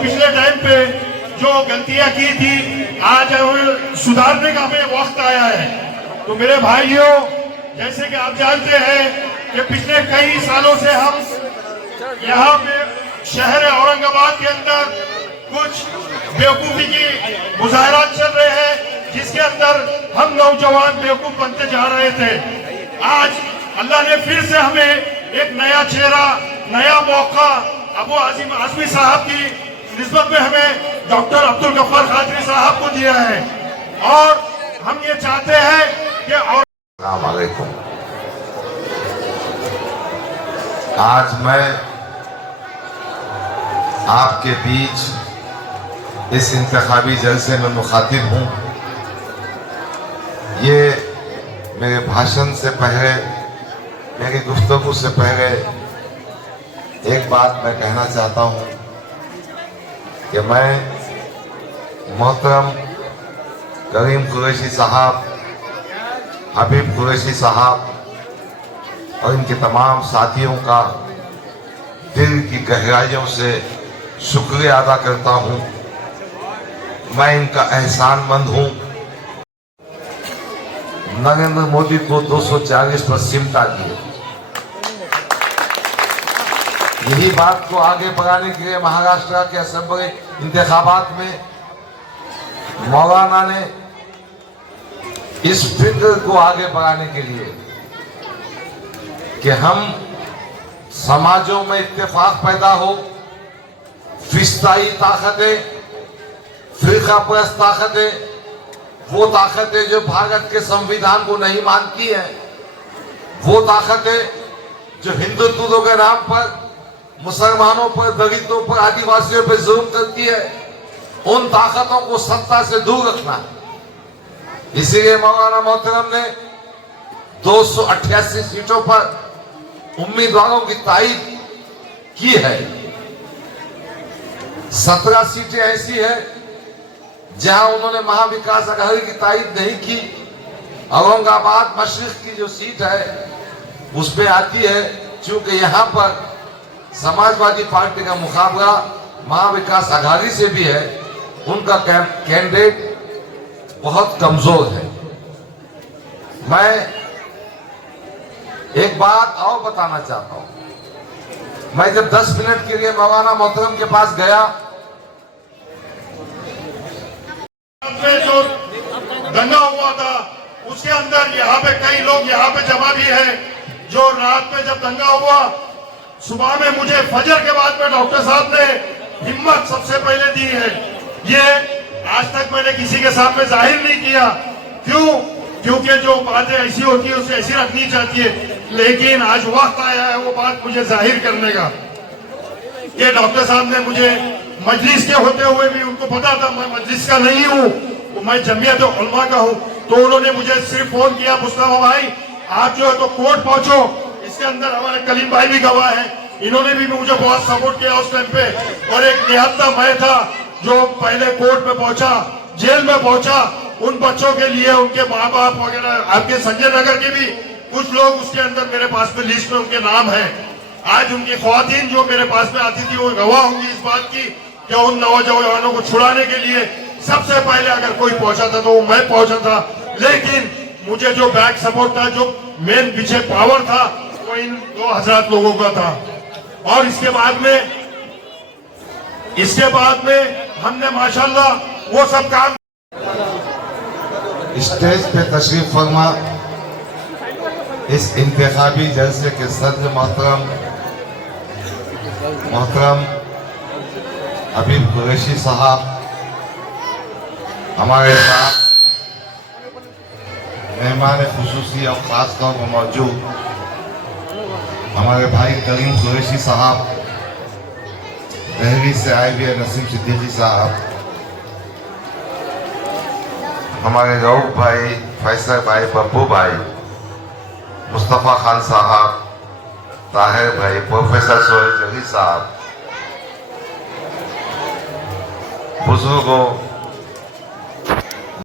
पिछले टाइम पे जो गलतियां की थी आज सुधारने का हमें वक्त आया है। तो मेरे भाइयों, जैसे कि आप जानते हैं कि पिछले कई सालों से हम यहाँ पे शहर औरंगाबाद के अंदर कुछ बेवकूफी की मुजाहरात चल रहे हैं, जिसके अंदर हम नौजवान बेवकूफ बनते जा रहे थे। आज अल्लाह ने फिर से हमें एक नया चेहरा, नया मौका अबू आसिम आजमी साहब की निस्बत में हमें डॉक्टर अब्दुल गफ्फार कादरी साहब को दिया है, और हम ये चाहते हैं कि अस्सलाम वालेकुम। आज मैं आपके बीच इस इंतखाबी जलसे में मुखातिब हूँ। ये मेरे भाषण से पहले, मेरी गुफ्तगू से पहले एक बात मैं कहना चाहता हूँ कि मैं मोहतरम करीम कुरैशी साहब, हबीब कुरैशी साहब और इनके तमाम साथियों का दिल की गहराइयों से शुक्रिया अदा करता हूँ। मैं इनका एहसानमंद हूँ। नरेंद्र मोदी को 240 पर सिमटा दिए। यही बात को आगे बढ़ाने के लिए महाराष्ट्र के असेंबली इंतखाबात में मौलाना ने इस फिक्र को आगे बढ़ाने के लिए कि हम समाजों में इत्तेफाक पैदा हो, फिस्ताई ताकतें, फिरका परस्त ताकतें, वो ताकतें जो भारत के संविधान को नहीं मानती है, वो ताकतें जो हिंदुत्व के नाम पर मुसलमानों पर, दलितों पर, आदिवासियों पर जुल्म करती है, उन ताकतों को सत्ता से दूर रखना है। इसीलिए मौलाना मोहतरम ने 288 सीटों पर उम्मीदवारों की तायीद की है। 17 सीटें ऐसी है जहां उन्होंने महाविकास अघाड़ी की तायीद नहीं की। औरंगाबाद मशरिक की जो सीट है उसमें आती है, क्योंकि यहाँ पर समाजवादी पार्टी का मुकाबला महाविकास अघाड़ी से भी है। उनका कैंडिडेट बहुत कमजोर है। मैं एक बात और बताना चाहता हूं। मैं जब 10 मिनट के लिए मौलाना मोहतरम के पास गया, जो दंगा हुआ था उसके अंदर यहाँ पे कई लोग यहाँ पे जमा भी है। जो रात में जब दंगा हुआ, सुबह में मुझे फजर के बाद में डॉक्टर साहब ने हिम्मत सबसे पहले दी है। ये आज तक मैंने किसी के सामने जाहिर नहीं किया। क्यों? क्योंकि जो बातें ऐसी होती है उसे ऐसी रखनी चाहती है, लेकिन आज वक्त आया है वो बात मुझे जाहिर करने का। ये डॉक्टर साहब ने मुझे मजलिस के होते हुए भी उनको पता था मैं मजलिस का नहीं हूँ, मैं जमीयत उलमा का हूँ, तो उन्होंने मुझे सिर्फ फोन किया, मुस्तफा भाई आप जो है तो कोर्ट पहुंचो। इसके अंदर हमारे कलीम भाई भी गवाह है, इन्होंने भी मुझे बहुत सपोर्ट किया उस टाइम पे। और एक निहत्ता मैं था जो पहले कोर्ट में पहुंचा, जेल में पहुंचा, उन बच्चों के लिए, उनके माँ बाप वगैरह, आपके संजय नगर के भी कुछ लोग उसके अंदर मेरे पास में लिस्ट में उनके नाम है। आज उनकी ख्वातीन जो मेरे पास में आती थी वो गवाह होंगी इस बात की कि उन नौजवानों को छुड़ाने के लिए सबसे पहले अगर कोई पहुंचा था तो वो मैं पहुंचा था। लेकिन मुझे जो बैक सपोर्ट था, जो मेन पीछे पावर था, वो इन 2000 लोगों का था। और इसके बाद में हमने माशाल्लाह वो सब काम। स्टेज पे तशरीफ फरमा इस इंतखाबी जलसे के सदर मोहतरम हबीब कुरैशी साहब, हमारे साथ मेहमान खुसूसी और खास तौर पर मौजूद हमारे भाई करीम कुरैशी साहब, दिल्ली से आए हुए नसीम सिद्दीकी साहब, हमारे रऊफ भाई, फैसल भाई, बब्बू भाई, मुस्तफा खान साहब, ताहिर भाई, प्रोफेसर सोहेल जली साहब, बुजुर्गों,